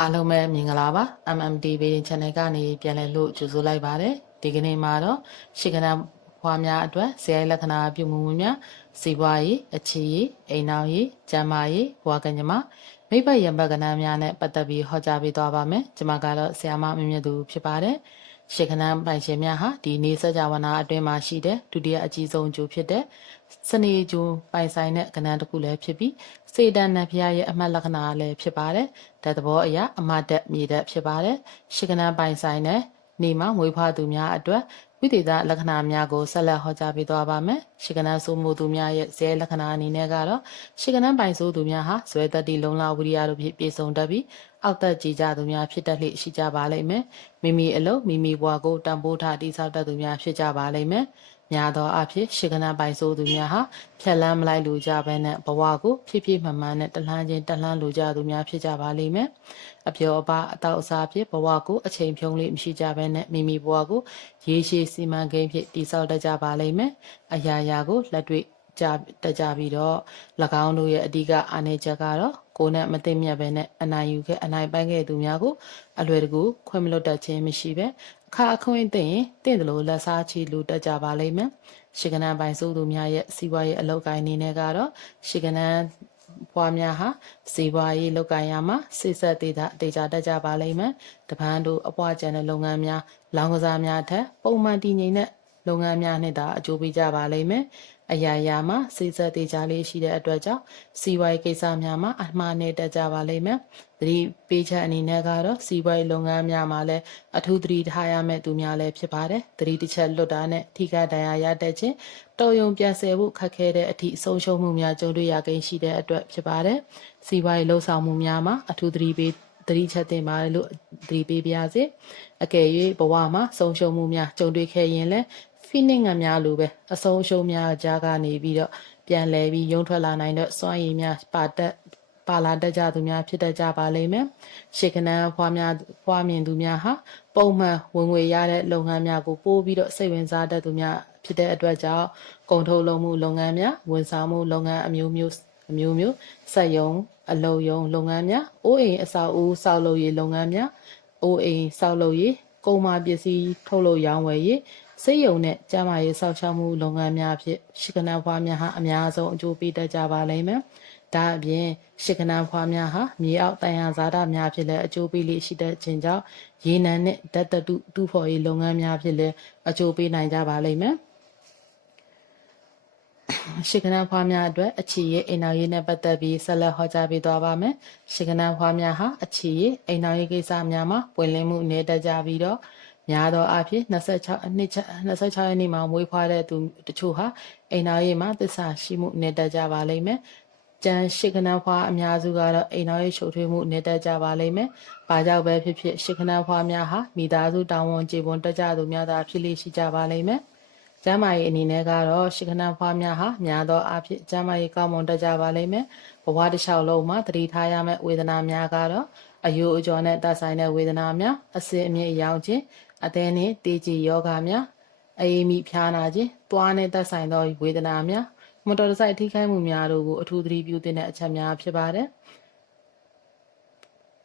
အားလုံးပဲမင်္ဂလာပါ MMD Video Channel ကနေပြန်လည်လို့ကြိုဆိုလိုက်ပါတယ်ဒီကနေ့မှာတော့ရှေကနဖွားများအတွက်ဇေယျလက္ခဏာပြုမှုမှုများစီးပွားရေးအခြေရေးအိမ်နောက်ရေးကျန်းမာရေးဘဝကညမမိဘရံဘကဏ္ဍများနဲ့ပတ်သက်ပြီးဟောကြားပေးသွားပါမယ်ကျွန်မကတော့ဆရာမမင်းမြတ်သူဖြစ်ပါတယ် ရှေခနန်းပိုင်ရှင်များဟာဒီနေစကြဝဠာအတွင်းမှာရှိတဲ့ဒုတိယအကြီးဆုံးကျိုးဖြစ်တဲ့စနေကျိုးပိုင်ဆိုင်တဲ့ကဏ္ဍတစ်ခုလည်းဖြစ်ပြီးစေတန်နတ်ဖျားရဲ့အမှတ်လက္ခဏာလည်းဖြစ်ပါတယ်။ဓာတ်သဘောအရအမတ်တက်မြေတက်ဖြစ်ပါတယ်။ရှေခနန်းပိုင်ဆိုင်တဲ့နေမှာမွေးဖွားသူများအတွက် ဝိသေသလက္ခဏာများကိုဆက်လက်ဟောကြားပေးသွားပါမယ်။ရှေကနန်းဆိုးမှုသူများရဲ့ဇဲလက္ခဏာအနေနဲ့ကတော့ရှေကနန်းပိုင်ဆိုးသူများဟာဇွဲတက်တီလုံလဝိရိယတို့ဖြင့်ပြည့်စုံတတ်ပြီးအောက်သက်ကြည်ကြသူများဖြစ်တတ်လိရှိကြပါလိမ့်မယ်။မိမိအလုပ်မိမိဘဝကိုတန်ဖိုးထားတိဆောက်တတ်သူများဖြစ်ကြပါလိမ့်မယ်။ များသောအားဖြင့်ရှေကနပိုင်ဆိုးသူများဟာဖြက်လန်းမလိုက်လိုကြဘဲနဲ့ဘဝကိုဖြည်းဖြည်းမှန်မှန်နဲ့တလှမ်းချင်းတလှမ်းလိုကြသူများဖြစ်ကြပါလိမ့်မယ်။အပျော်အပါအတော့အစားဖြင့်ဘဝကိုအချိန်ဖြုံးလေးမရှိကြဘဲနဲ့မိမိဘဝကိုရေရှည်စီမံကိန်းဖြင့်တည်ဆောက်တတ်ကြပါလိမ့်မယ်။အရာရာကိုလက်တွေ့ကြတက်ကြပြီးတော့၎င်းတို့ရဲ့အဓိကအာဏာချက်ကတော့ကိုယ်နဲ့မသိမြတ်ပဲနဲ့အနိုင်ယူခဲ့အနိုင်ပိုင်းခဲ့သူများကိုအလွယ်တကူခွင့်မလွတ်တတ်ခြင်းမရှိပဲအ ခါအခွင့်သိရင်တင့်တယ်လို့လက်စားချီလူတက်ကြပါလိမ့်မယ်ရှေကနန်းပိုင်စိုးသူများရဲ့စီးပွားရေးအလုပ်ကိုင်းအနေနဲ့ကတော့ရှေကနန်းပွားများဟာစီးပွားရေးလုပ်ကိုင်ရမှာစိတ်ဆက်သေးတာအသေးချာတက်ကြပါလိမ့်မယ်တပန်းတို့အပွားကျန်တဲ့လုပ်ငန်းများလောင်ကစားများထက်ပုံမှန်တည်ငြိမ်တဲ့လုပ်ငန်းများနဲ့သာအကျိုးပေးကြပါလိမ့်မယ် အရာရာမှာစိစက်သေးကြလေးရှိတဲ့အတွက်ကြောင့်စီဝိုင်းကိစ္စများမှာအမှားနဲ့တက်ကြပါလိမ့်မယ်။သတိပေးချက်အနေနဲ့ကတော့စီဝိုင်းလုပ်ငန်းများမှာလည်းအထူးသတိထားရမယ့်သူများလည်းဖြစ်ပါတယ်။သတိတစ်ချက်လွတ်တာနဲ့ထိခိုက်ဒဏ်ရာရတတ်ခြင်းတော်ယုံပြန်ဆယ်ဖို့ခက်ခဲတဲ့အထိဆုံးရှုံးမှုများကြုံတွေ့ရကိန်းရှိတဲ့အတွက်ဖြစ်ပါတယ်။စီဝိုင်းလှုပ်ဆောင်မှုများမှာအထူးသတိပေး သတိချက်တင်ပါတယ်လို့သတိပေးပါရစေ။အကယ်၍ဘဝမှာဆုံးရှုံးမှုများကြုံတွေ့ခဲ့ရင်လည်းဖိနစ်ငံများလိုပဲအဆုံးအရှုံးများကြားကနေပြီးတော့ပြန်လဲပြီးရုံထွက်လာနိုင်တဲ့စွမ်းရည်များပါတက်ပါလာတတ်ကြသူများဖြစ်တတ်ကြပါလိမ့်မယ်။ရှေကနန်းဖွားများဖွားမြင်သူများဟာပုံမှန်ဝင်ငွေရတဲ့လုပ်ငန်းများကိုပို့ပြီးတော့စိတ်ဝင်စားတတ်သူများဖြစ်တဲ့အတွက်ကြောင့်ကုန်ထုတ်လုပ်မှုလုပ်ငန်းများဝန်ဆောင်မှုလုပ်ငန်းအမျိုးမျိုးအမျိုးမျိုးစက်ယုံ အလုပ်ယုံလုပ်ငန်းများအိုးအိမ်အဆောက်အဦဆောက်လုပ်ရေးလုပ်ငန်းများအိုးအိမ်ဆောက်လုပ်ရေးကုန်မာပစ္စည်းထုတ်လုပ်ရောင်းဝယ်ရေးစိတ်ယုံနဲ့ကျန်းမာရေးစောင့်ရှောက်မှုလုပ်ငန်းများဖြင့်ရှစ်ကနန်းဖွားများဟာအများဆုံးအကျိုးပေးတတ်ကြပါလိမ့်မယ်။ဒါအပြင်ရှစ်ကနန်းဖွားများဟာမြေအောက်တန်ရာဇာတများဖြင့်လည်းအကျိုးပေးလိရှိတဲ့ခြင်းကြောင့်ရေနံနဲ့ဓာတ်တတုတူဖော်ရေးလုပ်ငန်းများဖြင့်လည်းအကျိုးပေးနိုင်ကြပါလိမ့်မယ်။ ရှေကနန်းဖွားများအတွက်အခြေရအိမ်တော်ရေးနဲ့ပတ်သက်ပြီးဆက်လက်ဟောကြားပေးသွားပါမယ်။ရှေကနန်းဖွားများဟာအခြေရအိမ်တော်ရေးကိစ္စများမှာပွင့်လင်းမှုနေတတ်ကြပြီးတော့များသောအားဖြင့်26အနှစ်26ရက်နေ့မှာမွေးဖွားတဲ့သူတချို့ဟာအိမ်တော်ရေးမှာသစ္စာရှိမှုနေတတ်ကြပါလိမ့်မယ်။ကျန်ရှစ်ခဏဖွားအများစုကတော့အိမ်တော်ရေးရှုပ်ထွေးမှုနေတတ်ကြပါလိမ့်မယ်။ဘာကြောင့်ပဲဖြစ်ဖြစ်ရှစ်ခဏဖွားများဟာမိသားစုတာဝန်ကျေပွန်တက်ကြသူများသာဖြစ်လိရှိကြပါလိမ့်မယ်။ ကျမ်းမာရေးအနေနဲ့ကတော့ရှစ်ခဏဖွားများဟာများသောအားဖြင့်ကျမ်းမာရေးကောင်းမွန်တတ်ကြပါလိမ့်မယ်။ဘဝတစ်လျှောက်လုံးမှာသတိထားရမယ့်ဝေဒနာများကတော့အယိုးအကျော်နဲ့သက်ဆိုင်တဲ့ဝေဒနာများအစင်အမြင့်ရောင်ခြင်းအသည်းနှင့်တေးကြည်ယောဂများအေးမိဖျားနာခြင်းတွားနှင့်သက်ဆိုင်သောဝေဒနာများမတော်တဆထိခိုက်မှုများတို့ကိုအထူးသတိပြုသင့်တဲ့အချက်များဖြစ်ပါတယ်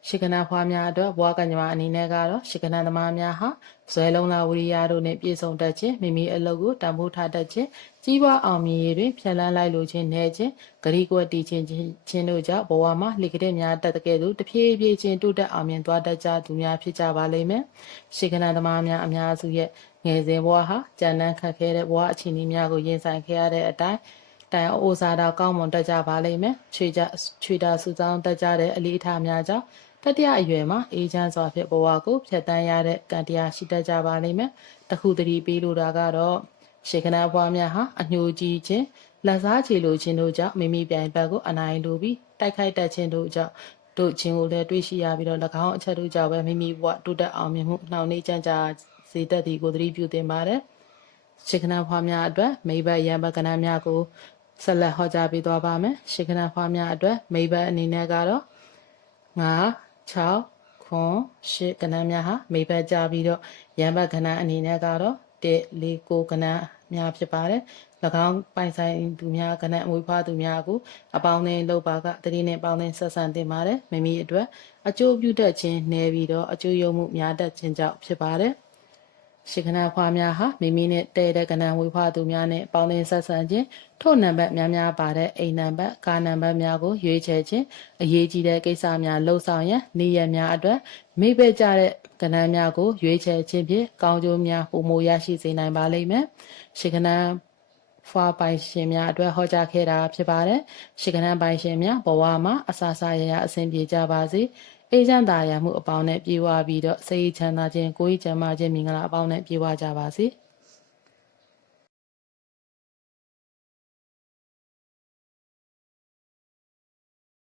ရှေကနာဖွားများအတွက်ဘွားကညမအနေနဲ့ကတော့ရှေကနာသမားများဟာဇွဲလုံးလာဝိရိယတို့နဲ့ပြည့်စုံတတ်ခြင်းမိမိအလုပ်ကိုတန်ဖိုးထားတတ်ခြင်းကြီးပွားအောင်မြင်ရေးတွင်ဖြန့်လန်းလိုက်လိုခြင်းနဲ့ခြင်းဂရိကွက်တည်ခြင်းချင်းတို့ကြောင့်ဘဝမှာလေကတဲ့များတက်တဲ့ကဲ့သို့တဖြည်းဖြည်းချင်းတိုးတက်အောင်မြင်သွားတတ်ကြသူများဖြစ်ကြပါလိမ့်မယ်ရှေကနာသမားများအများစုရဲ့ငယ်စဉ်ဘဝဟာကြံတန်းခတ်ခဲတဲ့ဘဝအခြေအနေများကိုရင်ဆိုင်ခဲ့ရတဲ့အတိုင်းတိုင်အိုစာတာကောင်းမွန်တက်ကြပါလိမ့်မယ်ချွေကြချွေတာစုဆောင်တက်ကြတဲ့အလေးအထားများကြောင့် တတိယအရွယ်မှာအေဂျင့်စွာဖြင့်ဘဝကိုဖြတ်တန်းရတဲ့ကံတရားရှိတတ်ကြပါလိမ့်မယ်တခုတတိပေးလိုတာကတော့ရှေခနာဘွားများဟာအညိုကြီးခြင်းလက်စားချေလိုခြင်းတို့ကြောင့်မိမိပြိုင်ဘက်ကိုအနိုင်လိုပြီးတိုက်ခိုက်တတ်ခြင်းတို့ကြောင့်တို့ချင်းကိုလည်းတွေးရှိရပြီးတော့၎င်းအချက်တို့ကြောင့်ပဲမိမိဘဝတိုးတက်အောင်မြင်မှုနှောင့်နှေးကြံ့ကြာစေတတ်သည်ကိုသတိပြုသင်ပါတယ်ရှေခနာဘွားများအတွက်မိဘရံဘကဏ္ဍများကိုဆက်လက်ဟောကြားပေးသွားပါမယ်ရှေခနာဘွားများအတွက်မိဘအနေနဲ့ကတော့ငါ 6ခွန်8ကဏ္ဍများဟာမိဘကြပြီးတော့ရံဘတ်ကဏ္ဍအနေနဲ့ကတော့1 4 9ကဏ္ဍများဖြစ်ပါတယ်၎င်းပိုင်ဆိုင်သူများကနအမွေဖွားသူများကိုအပေါင်းအသင်းလုပ်ပါကတတိနဲ့ပေါင်းသင်းဆက်ဆံတင်ပါတယ်မိမိအတွက်အကျိုးပြုတတ်ခြင်းနည်းပြီးတော့အကျိုးယုံမှုများတတ်ခြင်းကြောင့်ဖြစ်ပါတယ် ရှိကနာဖွားများဟာမိမိနဲ့တဲ့တဲ့ကနဝေဖွားသူများနဲ့ပေါင်းသင်းဆက်ဆံခြင်းထို့နံပါတ်များများပါတဲ့အိမ်နံပါတ်ကားနံပါတ်များကိုရွေးချယ်ခြင်းအရေးကြီးတဲ့ကိစ္စများလှုပ်ဆောင်ရန်နေ့ရက်များအတွက်မိဘကြတဲ့ကဏ္ဍများကိုရွေးချယ်ခြင်းဖြင့်ကောင်းကျိုးများပုံမရရှိစေနိုင်ပါလိမ့်မယ်ရှိကနာဖွာပိုင်ရှင်များအတွက်ဟောကြားခဲ့တာဖြစ်ပါတယ်။ရှိကနန်းပိုင်ရှင်များဘဝမှာအစာစာရရအဆင်ပြေကြပါစေ။ အေးချမ်းသာယာမှုအပေါင်းနဲ့ပြေဝပြီးတော့စိတ်ချမ်းသာခြင်းကိုယ်ချမ်းသာခြင်းမင်္ဂလာအပေါင်းနဲ့ပြေဝကြပါစေ။